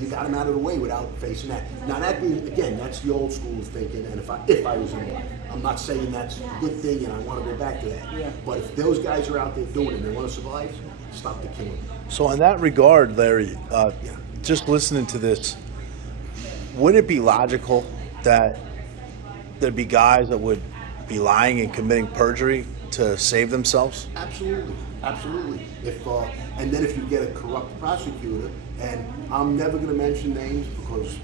you got him out of the way without facing that. Now that being, again, that's the old school thinking, and if I was in life, I'm not saying that's a good thing and I want to go back to that. Yeah. But if those guys are out there doing it and they want to survive, stop the killing. So in that regard, Larry, just listening to this, would it be logical that there'd be guys that would be lying and committing perjury to save themselves? Absolutely, absolutely. And then if you get a corrupt prosecutor, and I'm never going to mention names because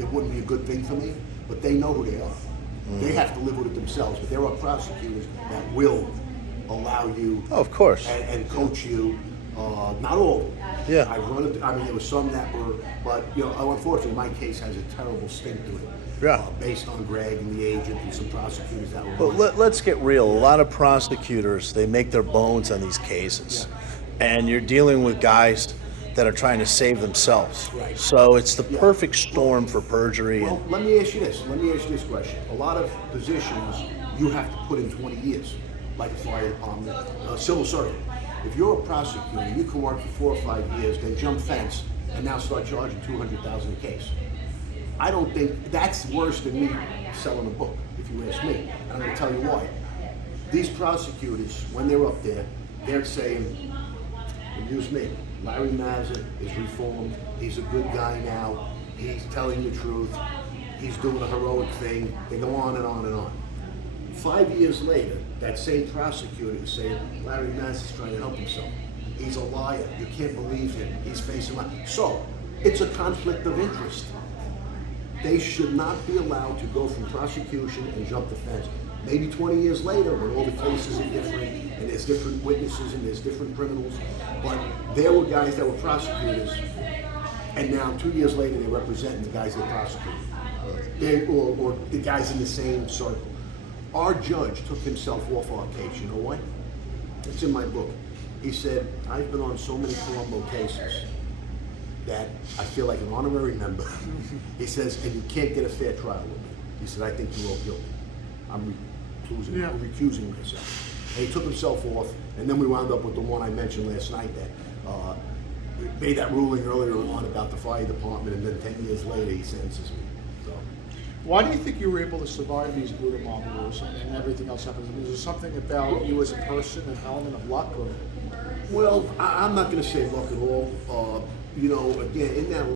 it wouldn't be a good thing for me, but they know who they are. They have to live with it themselves. But there are prosecutors that will allow you, Oh, of course. and coach you. Not all of them. Yeah. I run it. I mean, there was some that were, but unfortunately, my case has a terrible stink to it. Yeah. Based on Greg and the agent and some prosecutors that were. But let's get real. A lot of prosecutors, they make their bones on these cases. And you're dealing with guys that are trying to save themselves. Right. So it's the perfect storm for perjury. Well, let me ask you this. Let me ask you this question. A lot of positions you have to put in 20 years, like a fire department, civil servant. If you're a prosecutor, you can work for 4 or 5 years, then jump fence, and now start charging $200,000 a case. I don't think that's worse than me selling a book, if you ask me. And I'm going to tell you why. These prosecutors, when they're up there, they're saying, use me, Larry Mazza is reformed, he's a good guy now, he's telling the truth, he's doing a heroic thing. They go on and on and on. 5 years later, that same prosecutor is saying, Larry Mazza's trying to help himself. He's a liar. You can't believe him. He's facing life. So, it's a conflict of interest. They should not be allowed to go from prosecution and jump the fence. Maybe 20 years later, when all the cases are different, and there's different witnesses and there's different criminals, but there were guys that were prosecutors, and now 2 years later they're representing the guys that prosecuted, or the guys in the same circle. Our judge took himself off our case. You know what? It's in my book. He said, I've been on so many Colombo cases that I feel like an honorary member. He says, and you can't get a fair trial with me. He said, I think you're all guilty. I'm recusing myself. And he took himself off, and then we wound up with the one I mentioned last night that made that ruling earlier on about the fire department, and then 10 years later he sentences me. So. Why do you think you were able to survive these brutal mob wars and everything else happens? Is there something about you as a person, an element of luck? Or? Well, I'm not going to say luck at all. Again, in that